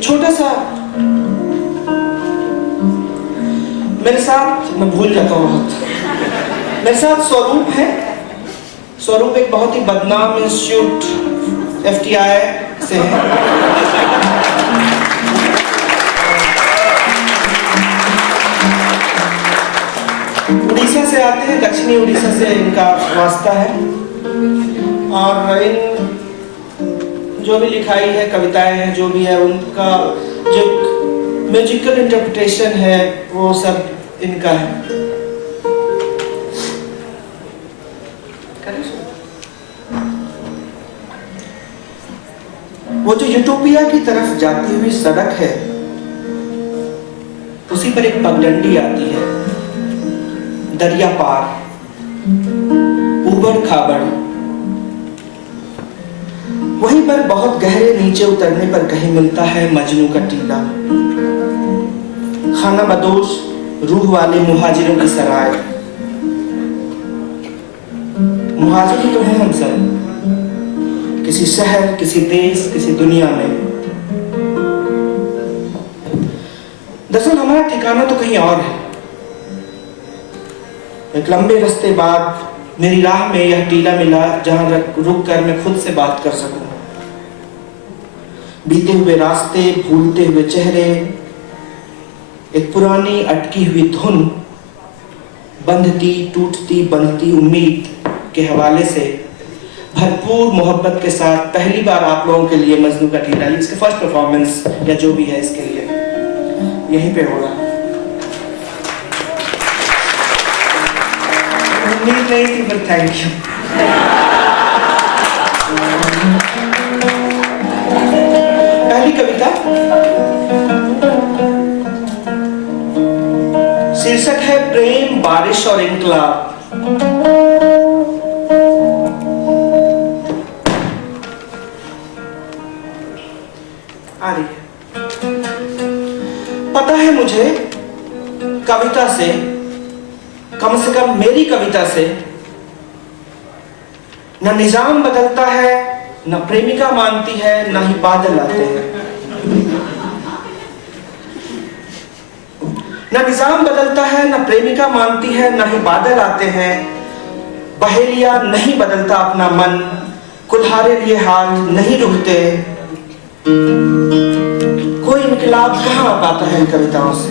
एक छोटा सा मेरे साथ, मैं भूल जाता हूँ बहुत, मेरे साथ स्वरूप है। स्वरूप एक बहुत ही बदनाम इंस्टीट्यूट FTI से है। उड़ीसा से आते हैं, दक्षिणी उड़ीसा से इनका वास्ता है। और इन जो भी लिखाई है, कविताएं हैं, जो भी है, उनका जो म्यूजिकल इंटरप्रिटेशन है वो सब इनका है। वो जो यूटोपिया की तरफ जाती हुई सड़क है, उसी पर एक पगडंडी आती है, दरिया पार, ऊबड़ खाबड़। वहीं पर बहुत गहरे नीचे उतरने पर कहीं मिलता है मजनू का टीला, खाना बदोश रूह वाले मुहाजिरों की सराय। मुहाजिर तो हैं हम सब, किसी शहर, किसी देश, किसी दुनिया में। दरअसल हमारा ठिकाना तो कहीं और है। एक लंबे रास्ते बाद मेरी राह में यह टीला मिला, जहां रुक कर मैं खुद से बात कर सकूं। बीते हुए रास्ते, भूलते हुए चेहरे, एक पुरानी अटकी हुई धुन, बंधती टूटती बंधती उम्मीद के हवाले से भरपूर मोहब्बत के साथ पहली बार आप लोगों के लिए मजनू का टीला, इसके फर्स्ट परफॉर्मेंस या जो भी है इसके लिए यहीं पे होगा। उम्मीद नहीं थी, पर थैंक यू। पहली कविता, शीर्षक है प्रेम, बारिश और इंकलाब। आ रही है। पता है मुझे, कविता से, कम से कम मेरी कविता से, न निजाम बदलता है, न प्रेमिका मानती है, न ही बादल आते हैं। न निजाम बदलता है, न प्रेमिका मानती है, न ही बादल आते हैं। बहेलिया नहीं बदलता अपना मन, कुल्हारे लिए हाथ नहीं रुकते। कोई इनकलाब कहां आ पाता है इन कविताओं से।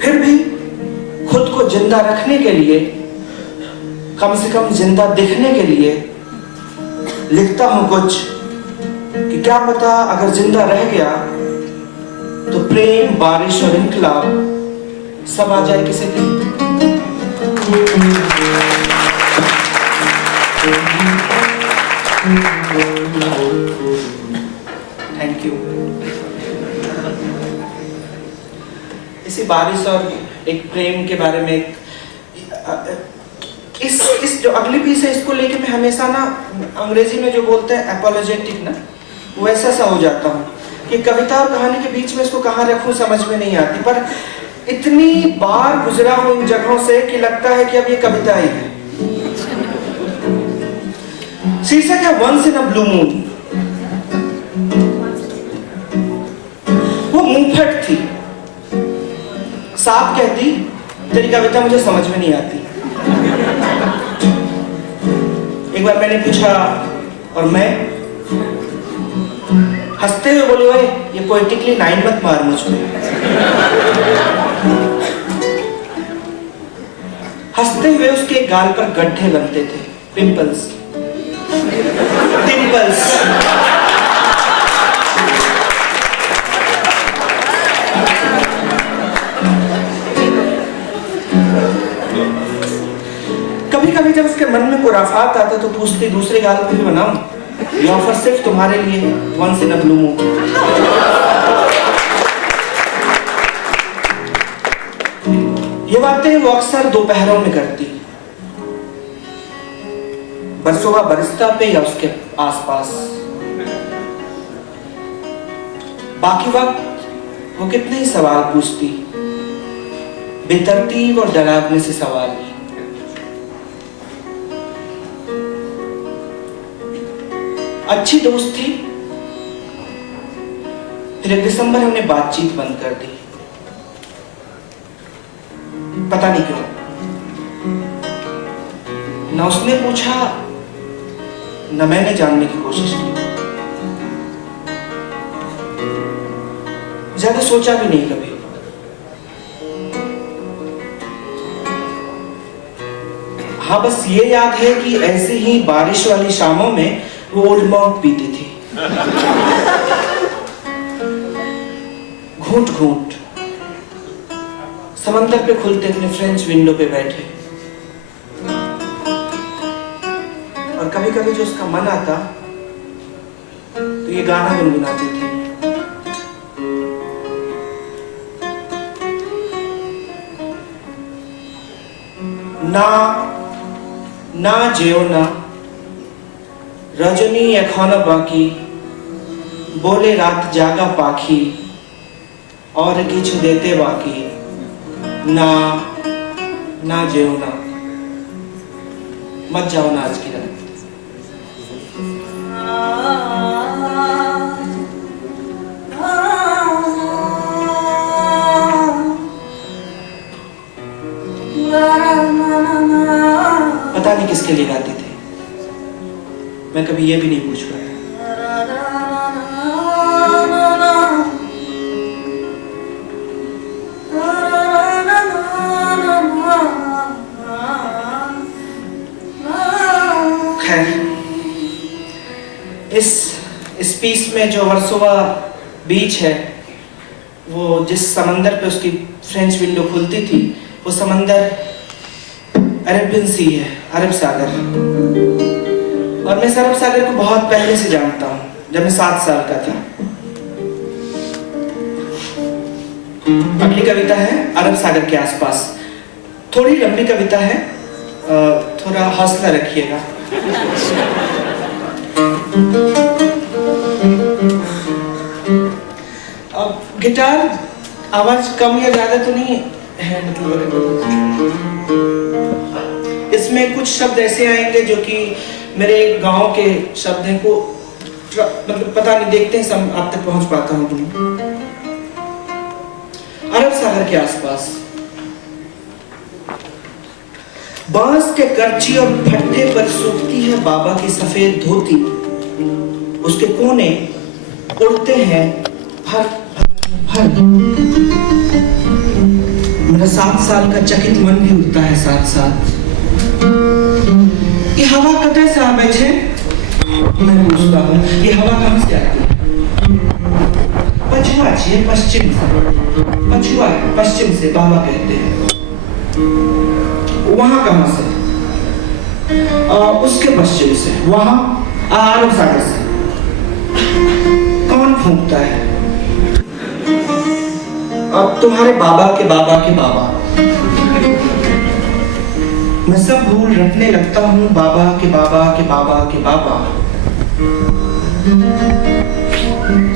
फिर भी खुद को जिंदा रखने के लिए, कम से कम जिंदा दिखने के लिए लिखता हूं कुछ, कि क्या पता अगर जिंदा रह गया तो प्रेम, बारिश और इनकलाब सब आ जाए किसी दिन। Thank you. इसी बारिश और एक प्रेम के बारे में इस जो अगली पीस है, इसको लेके मैं हमेशा ना अंग्रेजी में जो बोलते हैं एपोलोजेटिक ना, वैसा सा हो जाता हूँ कि कविता और कहानी के बीच में इसको कहाँ रखूं समझ में नहीं आती। पर इतनी बार गुजरा हूं इन जगहों से कि लगता है कि अब ये कविता ही है। शीर्षक है once in a blue moon. वो मुंहफट थी, साफ कहती, तेरी कविता मुझे समझ में नहीं आती। एक बार मैंने पूछा और मैं हंसते हुए बोली, ओए ये पोएटिकली लाइन मत मार मुझ पे। हंसते हुए उसके गाल पर गड्ढे बनते थे, पिंपल्स, डिंपल्स। कभी कभी जब उसके मन में खुराफात आता तो पूछती, दूसरे गाल पे भी बनाऊं? ये ऑफर सिर्फ तुम्हारे लिए, once in a blue moon. ये बातें वो अक्सर दोपहरों में करती, बरसों बरिस्ता पे या उसके आसपास। बाकी वक्त वो कितने ही सवाल पूछती, बेतरतीब और डरावने से सवाल। अच्छी दोस्त थी, फिर 1 दिसंबर हमने बातचीत बंद कर दी, पता नहीं क्यों। ना उसने पूछा, न मैंने जानने की कोशिश की। ज्यादा सोचा भी नहीं कभी। हाँ, बस ये याद है कि ऐसे ही बारिश वाली शामों में वो ओल्ड मॉन्क पीती थी, घूंट घूंट, समंदर पे खुलते अपने फ्रेंच विंडो पे बैठे। और कभी कभी जो उसका मन आता तो ये गाना गुनगुनाती थी। না যেও না রজনী এখনো বাকি, বলে রাত জাগা পাখি, और কিছু देते बाकी। ना যেও না, मत जाओ ना आज की रात। पता नहीं किसके लिए गाती थी, मैं कभी ये भी नहीं पूछ पाया। खैर, इस पीस में जो वर्सोवा बीच है, वो जिस समंदर पे उसकी फ्रेंच विंडो खुलती थी, वो समंदर अरेबियन सी है, अरब सागर। और मैं इस अरब सागर को बहुत पहले से जानता हूँ, जब मैं 7 साल का था। अगली कविता है अरब सागर के आसपास। थोड़ी लंबी कविता है, थोड़ा हौसला रखिएगा। अब गिटार आवाज कम या ज्यादा तो नहीं है, मतलब इसमें कुछ शब्द ऐसे आएंगे जो कि मेरे गांव के शब्द हैं, को मतलब पता नहीं, देखते हैं सब आप तक पहुंच पाता हूं कि नहीं। अरब सागर के आसपास बांस के करची और भट्टे पर सूखती है बाबा की सफेद धोती, उसके कोने उड़ते हैं भर भर भर। मेरा 7 साल का चकित मन भी उड़ता है साथ साथ। ये हवा कटे से आवे छे, मैं पूछता हूँ, ये हवा कहाँ से आती है? पछुआ छे, पश्चिम से, पछुआ पश्चिम से बाबा कहते हैं। वहां कहां से? उसके पश्चिम से, वहां अरब सागर से। कौन फूंकता है? अब तुम्हारे बाबा के बाबा के बाबा। मैं सब भूल रटने लगता हूँ बाबा के बाबा के बाबा के बाबा।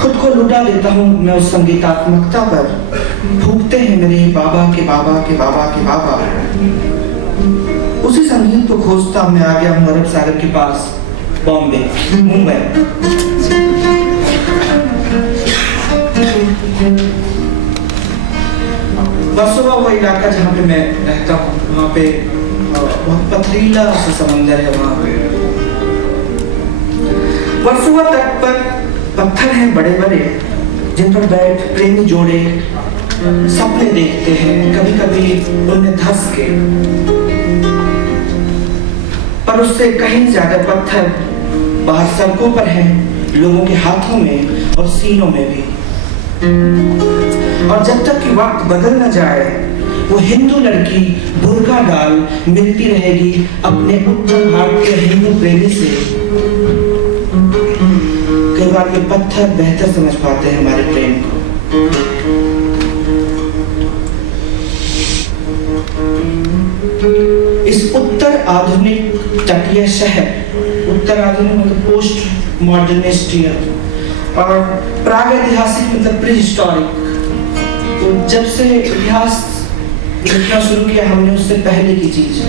खुद को लुटा देता हूँ मैं उस संगीतात्मकता पर। फूंकते हैं मेरे बाबा के बाबा के बाबा के बाबा। उसी संगीत को खोजता मैं आ गया हूँ अरब सागर के पास, बॉम्बे, मुंबई। वर्सोवा वो इलाका जहाँ पे मैं रहता हूँ, वहाँ पे बहुत पथरीला सा समंदर है। वहाँ पे वर्सोवा तट पर पत्थर हैं बड़े बड़े, जिन पर बैठ प्रेमी जोड़े सपने देखते हैं, कभी कभी उनमें धंस के। पर उससे कहीं ज्यादा पत्थर बाहर सड़कों पर हैं, लोगों के हाथों में और सीनों में भी। और जब तक कि वक्त बदल न जाए, वो हिंदू लड़की बुर्का डाल मिलती रहेगी अपने उत्तर भारतीय हिंदू प्रेमी से। कई बार ये पत्थर बेहतर समझ पाते हैं हमारे प्रेम को। इस उत्तर आधुनिक तटीय शहर, उत्तर आधुनिक मतलब पोस्ट मॉडर्निस्ट और प्राग ऐतिहासिक मतलब प्री हिस्टोरिक। तो जब से इतिहास लिखना शुरू किया हमने उससे पहले की चीज।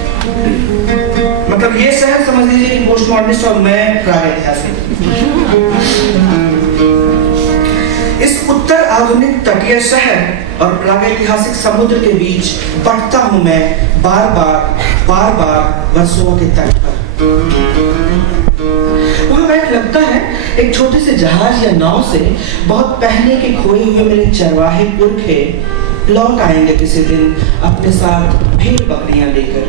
मतलब ये शहर समझ लीजिए कि पोस्ट मॉडर्निस्ट और मैं प्रागैतिहासिक। इस उत्तर आधुनिक तटीय शहर और प्रागैतिहासिक समुद्र के बीच बढ़ता हूं मैं बार बार वर्सोवा के तट पर। वहां बैठ लगता है एक छोटे से जहाज या नाव से बहुत पहले के खोए हुए मेरे चरवाहे पुरखे लौट आएंगे किसी दिन अपने साथ भेड़ बकरियां लेकर,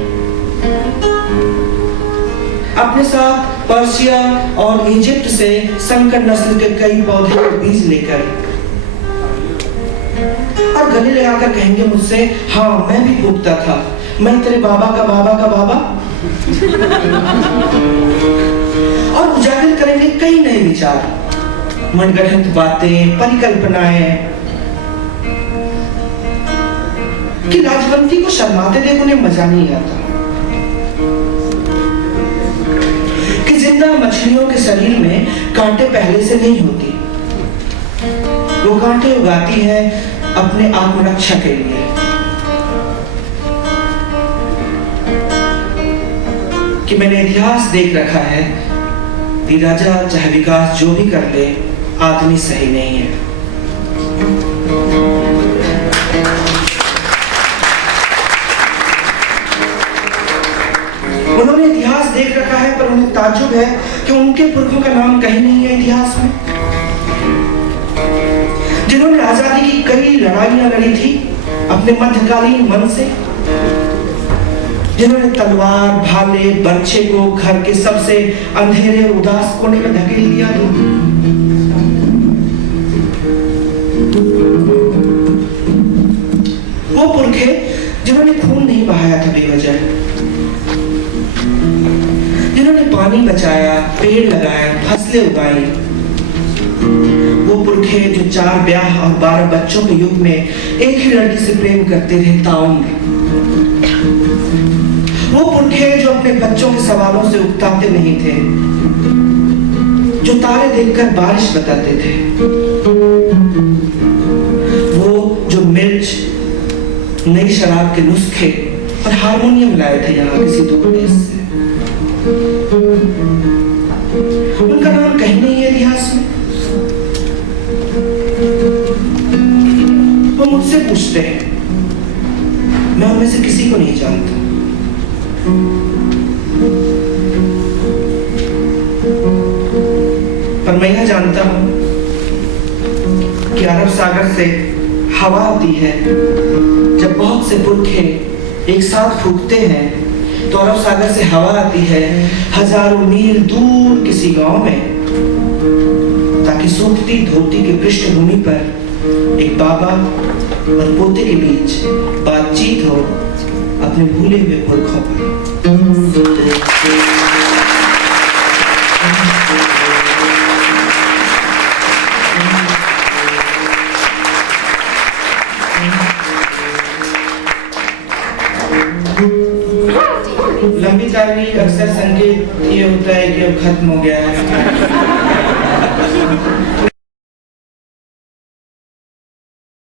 अपने साथ पर्शिया और इजिप्ट से संकर नस्ल के कई पौधे और बीज लेकर, और गले लगाकर कहेंगे मुझसे, हाँ मैं भी भूखता था, मैं तेरे बाबा का बाबा और उजागर करेंगे कई नए विचार, मनगढ़ंत बातें, परिकल्पनाएं कि राजवंती को शर्माते देख उन्हें मजा नहीं आता, कि जिंदा मछलियों के शरीर में कांटे पहले से नहीं होती, वो कांटे उगाती है अपने आत्मरक्षा के लिए। कि मैंने इतिहास देख रखा है कि राजा चाहे विकास जो भी कर ले, आदमी सही नहीं है। उन्होंने इतिहास देख रखा है पर उन्हें ताज्जुब है कि उनके पुरखों का नाम कहीं नहीं है इतिहास में, जिन्होंने आजादी की कई लड़ाइयां लड़ी थी अपने मध्यकालीन मन से, जिन्होंने तलवार, भाले, बर्छे को घर के सबसे अंधेरे और उदास कोने में धकेल दिया था। वो पुरखे जिन्होंने खून नहीं बहाया था बेवजह, जिन्होंने पानी बचाया, पेड़ लगाया, फसलें उगाई, वो पुरखे जो 4 ब्याह और 12 बच्चों के युग में एक ही लड़की से प्रेम करते रहे ताउम्र, वो पुरखे जो अपने बच्चों के सवालों से उकताते नहीं थे, जो तारे देखकर बारिश बताते थे, वो जो मिर्च, नई शराब के नुस्खे और हारमोनियम लाए थे यहाँ किसी दूर देश से, उनका नाम कहीं नहीं है इतिहास में। वो मुझसे पूछते हैं, मैं उनमें से किसी को नहीं जानता। पर मैं यह जानता हूं कि अरब सागर से हवा आती है, जब बहुत से पुरखे एक साथ फूकते हैं तो अरब सागर से हवा आती है हजारों मील दूर किसी गांव में, ताकि सूखती धोती की पृष्ठभूमि पर एक बाबा और पोते के बीच बातचीत हो अपने भूले हुए पुरखों पर। लंबी तारीख अक्सर संकेत ये होता है कि अब खत्म हो गया है।